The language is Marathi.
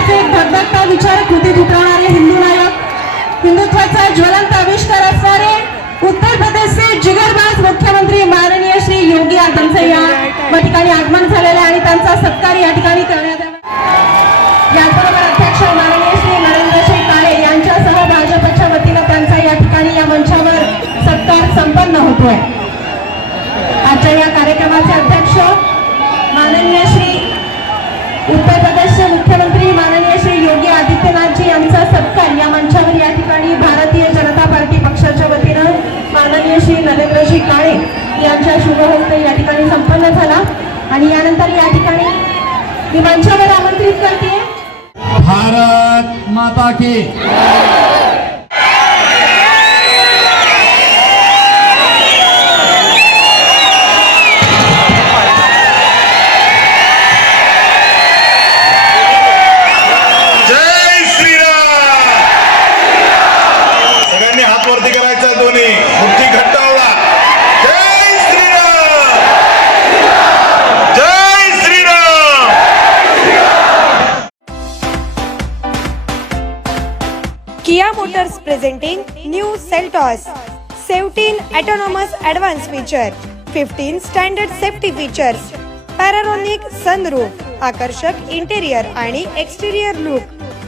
समाजाचे भगभगता विचार कृतीत उतरवणारे हिंदू नायक. हिंदुत्वाचा ज्वलंत आविष्कार असणारे उत्तर प्रदेशचे जिगरबाज मुख्यमंत्री माननीय श्री योगी आदित्यनाथ या ठिकाणी आगमन झालेले आणि त्यांचा सत्कार या ठिकाणी करण्यात याचबरोबर अध्यक्ष माननीय श्री नरेंद्रजी काळे यांच्यासह भाजपच्या वतीनं त्यांचा या ठिकाणी या मंचावर सत्कार संपन्न होतोय. आजच्या या कार्यक्रमाचे अध्यक्ष माननीय श्री उत्तर आदित्यनाथजी यांचा सत्कार या मंचावर या ठिकाणी भारतीय जनता पार्टी पक्षाच्या वतीनं माननीय श्री नरेंद्रजी काळे यांच्या शुभहस्ते या ठिकाणी संपन्न झाला. आणि यानंतर या ठिकाणी मी मंचावर आमंत्रित करते. भारत माता की करायचा दोन्ही. मुठी घट्ट motors presenting new Seltos. Seventeen autonomous advance feature fifteen standard safety features panoramic sunroof आकर्षक इंटेरियर आणि एक्सटेरियर लुक